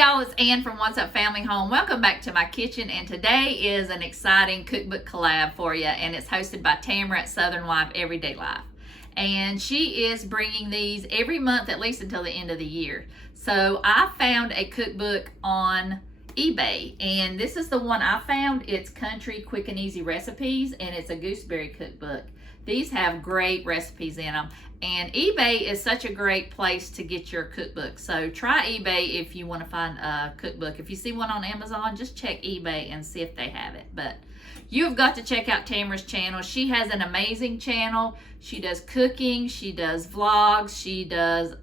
y'all, it's Ann from What's Up Family Home. Welcome back to my kitchen, and today is an exciting cookbook collab for you, and it's hosted by Tamara at Southern Wife Everyday Life. And she is bringing these every month, at least until the end of the year. So I found a cookbook on eBay, and this is the one I found. It's Country Quick and Easy Recipes, and it's a gooseberry cookbook. These have great recipes in them, and eBay is such a great place to get your cookbook. So try eBay if you want to find a cookbook. If you see one on Amazon, just check eBay and see if they have it. But you've got to check out Tamara's channel. She has an amazing channel. She does cooking, she does vlogs, she does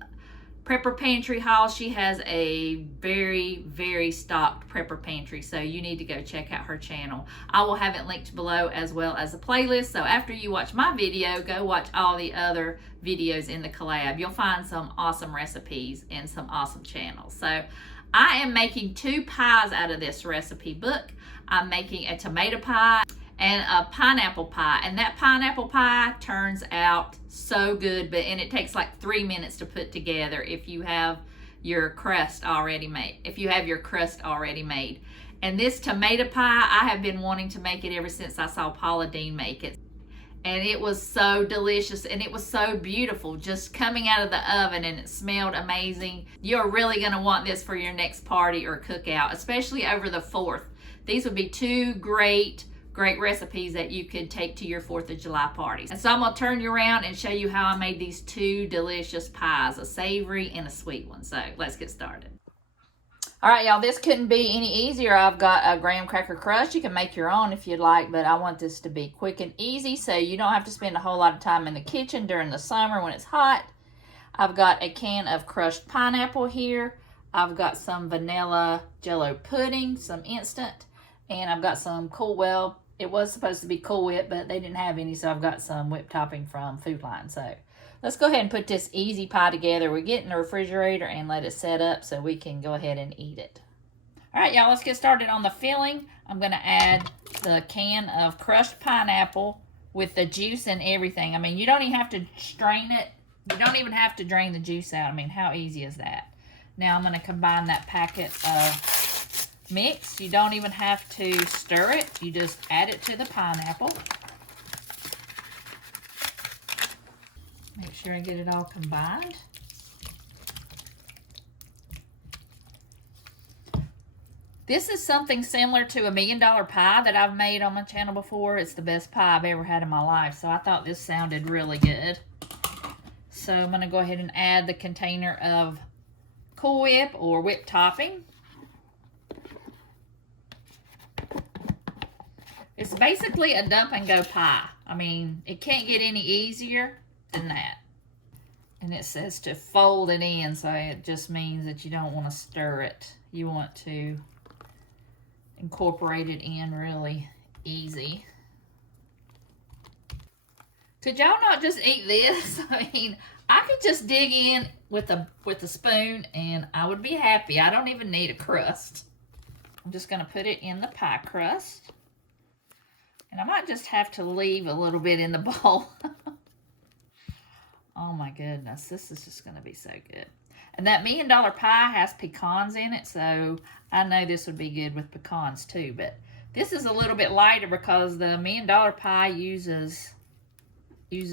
prepper pantry haul. She has a very stocked prepper pantry, so you need to go check out her channel. I will have it linked below as well as a playlist, so after you watch my video, go watch all the other videos in the collab. You'll find some awesome recipes and some awesome channels. So I am making 2 pies out of this recipe book. I'm making a tomato pie and a pineapple pie, and that pineapple pie turns out so good, and it takes like 3 minutes to put together if you have your crust already made. And this tomato pie, I have been wanting to make it ever since I saw Paula Deen make it, and it was so delicious and it was so beautiful just coming out of the oven, and it smelled amazing. You're really going to want this for your next party or cookout, especially over the 4th. These would be 2 great recipes that you could take to your 4th of July parties. And so I'm gonna turn you around and show you how I made these 2 delicious pies, a savory and a sweet one. So let's get started. All right, y'all, this couldn't be any easier. I've got a graham cracker crust. You can make your own if you'd like, but I want this to be quick and easy so you don't have to spend a whole lot of time in the kitchen during the summer when it's hot. I've got a can of crushed pineapple here. I've got some vanilla jello pudding, some instant, and I've got some Cool, well, it was supposed to be Cool Whip, but they didn't have any, so I've got some whipped topping from Food Line. So let's go ahead and put this easy pie together. We get in the refrigerator and let it set up so we can go ahead and eat it. All right, y'all, let's get started on the filling. I'm going to add the can of crushed pineapple with the juice and everything. I mean, you don't even have to strain it. You don't even have to drain the juice out. I mean, how easy is that? Now I'm going to combine that packet of mix. You don't even have to stir it. You just add it to the pineapple. Make sure I get it all combined. This is something similar to a $1 Million Pie that I've made on my channel before. It's the best pie I've ever had in my life, so I thought this sounded really good. So I'm going to go ahead and add the container of Cool Whip or whipped topping. It's basically a dump and go pie. I mean, it can't get any easier than that. And it says to fold it in, so it just means that you don't want to stir it. You want to incorporate it in really easy. Could y'all not just eat this? I mean, I could just dig in with a spoon and I would be happy. I don't even need a crust. I'm just going to put it in the pie crust. And I might just have to leave a little bit in the bowl. Oh my goodness, this is just going to be so good. And that $1 Million Pie has pecans in it, so I know this would be good with pecans too. But this is a little bit lighter because the $1 Million Pie uses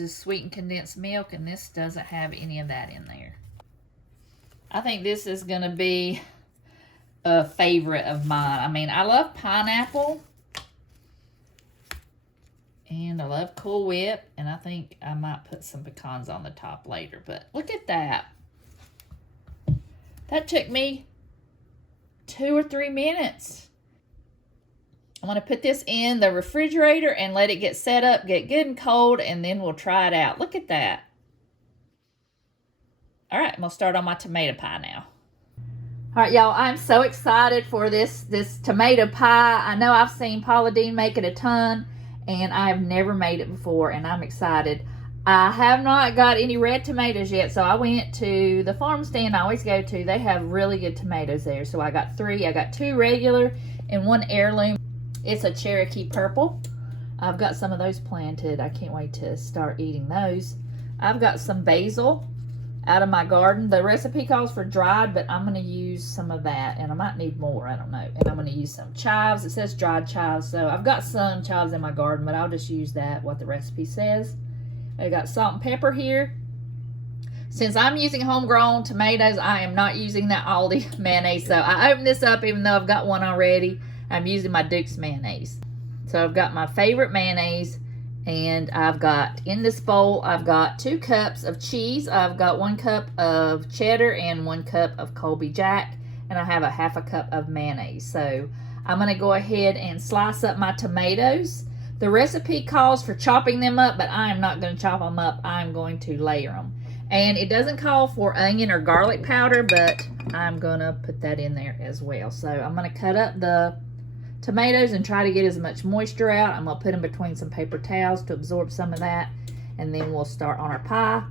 sweetened condensed milk, and this doesn't have any of that in there. I think this is going to be a favorite of mine. I mean, I love pineapple. And I love Cool Whip, and I think I might put some pecans on the top later. But look at that. That took me 2 or 3 minutes. I'm going to put this in the refrigerator and let it get set up, get good and cold, and then we'll try it out. Look at that. All right, I'm going to start on my tomato pie now. All right, y'all, I'm so excited for this tomato pie. I know I've seen Paula Deen make it a ton, and I've never made it before, and I'm excited. I have not got any red tomatoes yet, so I went to the farm stand I always go to. They have really good tomatoes there, so I got 3. I got 2 regular and 1 heirloom. It's a Cherokee purple. I've got some of those planted. I can't wait to start eating those. I've got some basil. out of my garden. The recipe calls for dried, but I'm going to use some of that, and I might need more, I don't know. And I'm going to use some chives. It says dried chives, so I've got some chives in my garden, but I'll just use that, what the recipe says. I got salt and pepper here. Since I'm using homegrown tomatoes, I am not using that Aldi mayonnaise. So I opened this up even though I've got one already. I'm using my Duke's mayonnaise. So I've got my favorite mayonnaise, and I've got, in this bowl, I've got 2 cups of cheese. I've got 1 cup of cheddar and 1 cup of Colby Jack, and I have a half a cup of mayonnaise. So I'm going to go ahead and slice up my tomatoes. The recipe calls for chopping them up, but I am not going to chop them up. I'm going to layer them. And it doesn't call for onion or garlic powder, but I'm going to put that in there as well. So I'm going to cut up the tomatoes and try to get as much moisture out. I'm going to put them between some paper towels to absorb some of that, and then we'll start on our pie.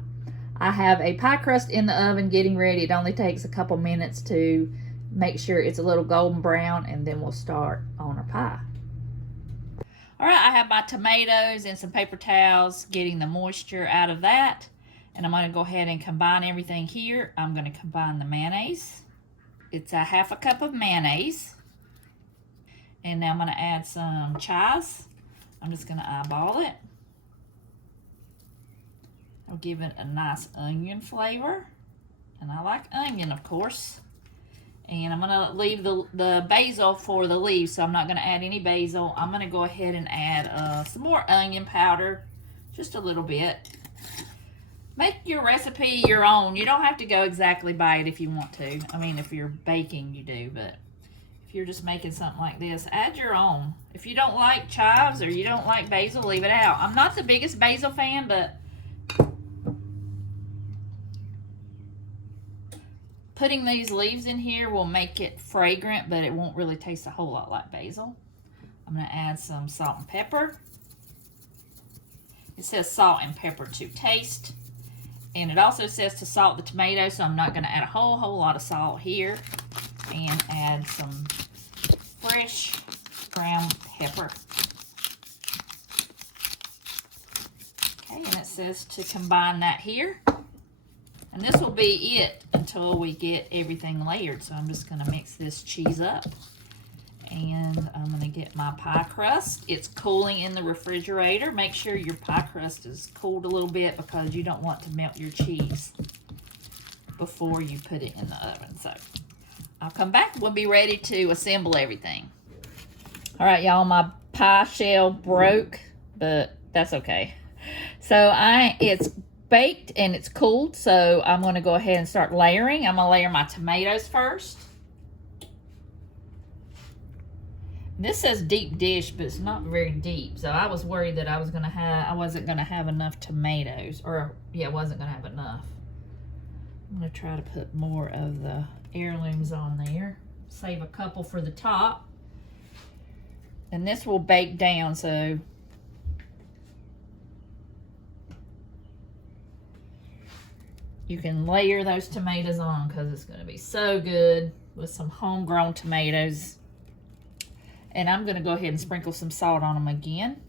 I have a pie crust in the oven getting ready. It only takes a couple minutes to make sure it's a little golden brown, and then we'll start on our pie. All right, I have my tomatoes and some paper towels getting the moisture out of that, and I'm going to go ahead and combine everything here. I'm going to combine the mayonnaise. It's a half a cup of mayonnaise. And now I'm going to add some chives. I'm just going to eyeball it. I'll give it a nice onion flavor. And I like onion, of course. And I'm going to leave the basil for the leaves, so I'm not going to add any basil. I'm going to go ahead and add some more onion powder, just a little bit. Make your recipe your own. You don't have to go exactly by it if you want to. I mean, if you're baking, you do, but if you're just making something like this, add your own. If you don't like chives or you don't like basil, leave it out. I'm not the biggest basil fan, but putting these leaves in here will make it fragrant, but it won't really taste a whole lot like basil. I'm going to add some salt and pepper. It says salt and pepper to taste. And it also says to salt the tomatoes, so I'm not going to add a whole lot of salt here. And add some fresh ground pepper. Okay, and it says to combine that here. And this will be it until we get everything layered. So I'm just going to mix this cheese up. And I'm going to get my pie crust. It's cooling in the refrigerator. Make sure your pie crust is cooled a little bit because you don't want to melt your cheese before you put it in the oven. So I'll come back. We'll be ready to assemble everything. All right, y'all, my pie shell broke, but that's okay. So it's baked and it's cooled, so I'm going to go ahead and start layering. I'm going to layer my tomatoes first. This says deep dish, but it's not very deep, so I was worried that I wasn't going to have enough tomatoes, or yeah, I wasn't going to have enough. I'm going to try to put more of the heirlooms on there. Save a couple for the top. And this will bake down, so you can layer those tomatoes on because it's going to be so good with some homegrown tomatoes. And I'm going to go ahead and sprinkle some salt on them again.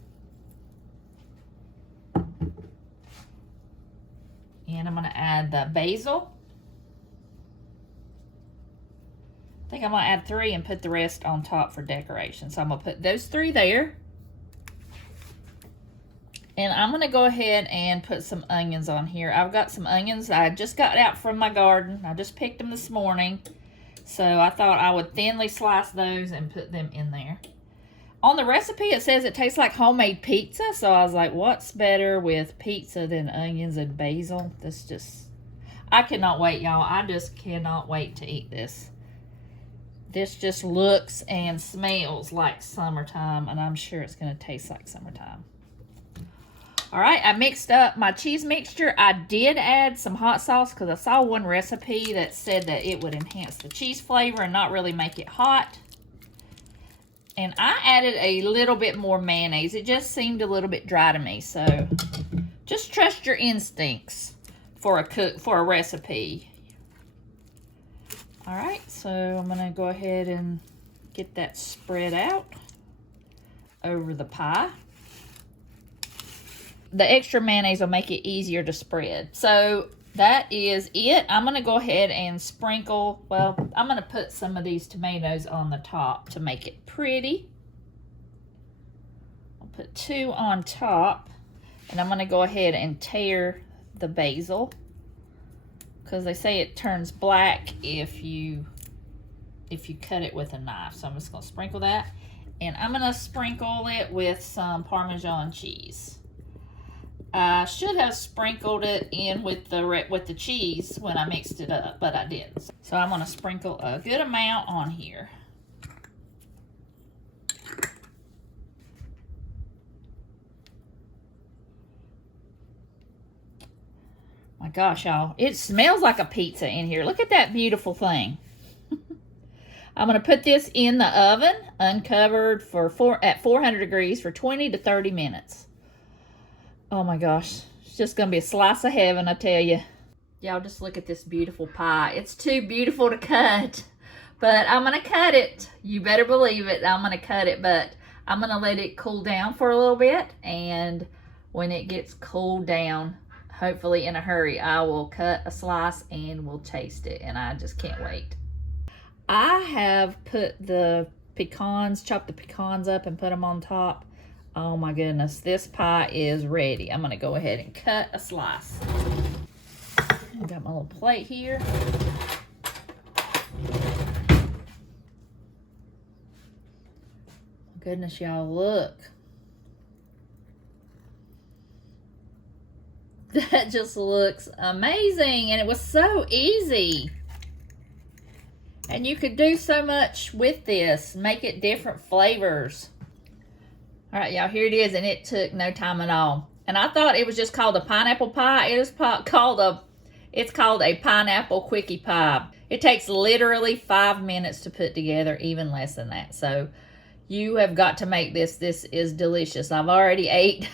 And I'm going to add the basil. I think I'm going to add 3 and put the rest on top for decoration. So I'm going to put those 3 there. And I'm going to go ahead and put some onions on here. I've got some onions I just got out from my garden. I just picked them this morning. So I thought I would thinly slice those and put them in there. On the recipe, it says it tastes like homemade pizza. So I was like, what's better with pizza than onions and basil? I cannot wait, y'all. I just cannot wait to eat this. This just looks and smells like summertime, and I'm sure it's going to taste like summertime. All right, I mixed up my cheese mixture. I did add some hot sauce because I saw one recipe that said that it would enhance the cheese flavor and not really make it hot. And I added a little bit more mayonnaise. It just seemed a little bit dry to me. So just trust your instincts for a recipe. All right, so I'm going to go ahead and get that spread out over the pie. The extra mayonnaise will make it easier to spread. So that is it. I'm going to go ahead and sprinkle, well, I'm going to put some of these tomatoes on the top to make it pretty. I'll put 2 on top, and I'm going to go ahead and tear the basil, because they say it turns black if you cut it with a knife. So I'm just going to sprinkle that, and I'm going to sprinkle it with some Parmesan cheese. I should have sprinkled it in with the cheese when I mixed it up, but I didn't. So I'm going to sprinkle a good amount on here. My gosh, y'all, it smells like a pizza in here. Look at that beautiful thing. I'm going to put this in the oven, uncovered, at 400 degrees for 20 to 30 minutes. Oh my gosh, it's just going to be a slice of heaven, I tell you. Y'all, just look at this beautiful pie. It's too beautiful to cut, but I'm going to cut it. You better believe it. I'm going to cut it, but I'm going to let it cool down for a little bit, and when it gets cooled down, hopefully in a hurry, I will cut a slice and we'll taste it, and I just can't wait. I have put the pecans, chopped the pecans up and put them on top. Oh my goodness, this pie is ready. I'm gonna go ahead and cut a slice. I got my little plate here. Goodness, y'all, look. That just looks amazing, and it was so easy. And you could do so much with this, make it different flavors. All right, y'all, here it is, and it took no time at all. And I thought it was just called a pineapple pie. It is called a pineapple quickie pie. It takes literally 5 minutes to put together, even less than that. So you have got to make this. This is delicious. I've already ate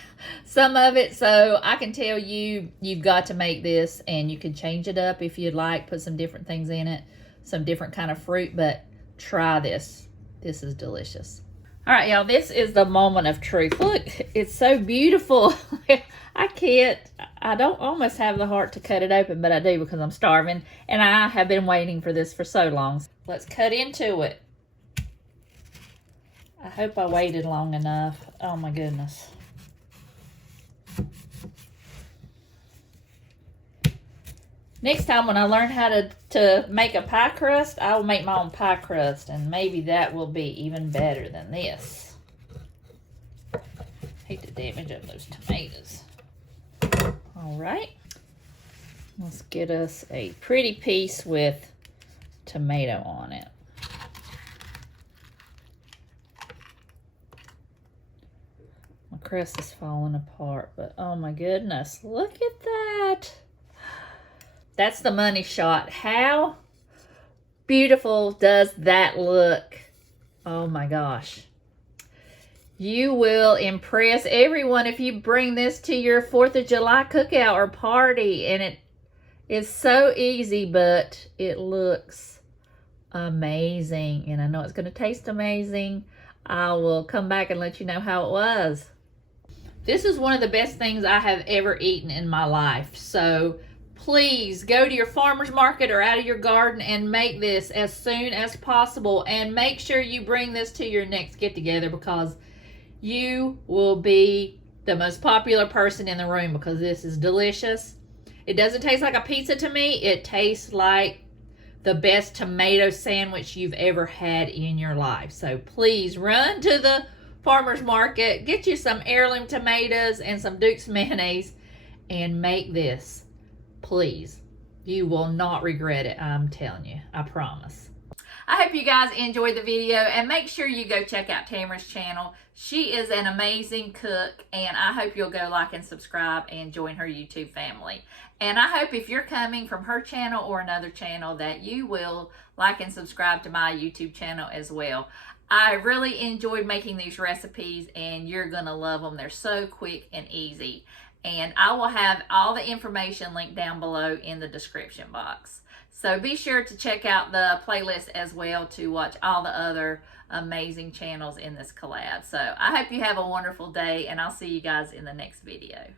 some of it, so I can tell you, you've got to make this, and you can change it up if you'd like, put some different things in it, some different kind of fruit, but try this. This is delicious. All right, y'all, this is the moment of truth. Look, it's so beautiful. I don't almost have the heart to cut it open, but I do because I'm starving, and I have been waiting for this for so long. Let's cut into it. I hope I waited long enough. Oh my goodness. Next time when I learn how to make a pie crust, I will make my own pie crust, and maybe that will be even better than this. Hate the damage of those tomatoes. All right. Let's get us a pretty piece with tomato on it. My crust is falling apart, but oh my goodness, look at that. That's the money shot. How beautiful does that look? Oh my gosh. You will impress everyone if you bring this to your 4th of July cookout or party. And it is so easy, but it looks amazing. And I know it's going to taste amazing. I will come back and let you know how it was. This is one of the best things I have ever eaten in my life. So please go to your farmer's market or out of your garden and make this as soon as possible. And make sure you bring this to your next get-together, because you will be the most popular person in the room, because this is delicious. It doesn't taste like a pizza to me. It tastes like the best tomato sandwich you've ever had in your life. So please run to the farmer's market, get you some heirloom tomatoes and some Duke's mayonnaise, and make this. Please, you will not regret it. I'm telling you, I promise. I hope you guys enjoyed the video, and make sure you go check out Tamara's channel. She is an amazing cook, and I hope you'll go like and subscribe and join her YouTube family. And I hope if you're coming from her channel or another channel that you will like and subscribe to my YouTube channel as well. I really enjoyed making these recipes, and you're gonna love them. They're so quick and easy. And I will have all the information linked down below in the description box. So be sure to check out the playlist as well to watch all the other amazing channels in this collab. So I hope you have a wonderful day, and I'll see you guys in the next video.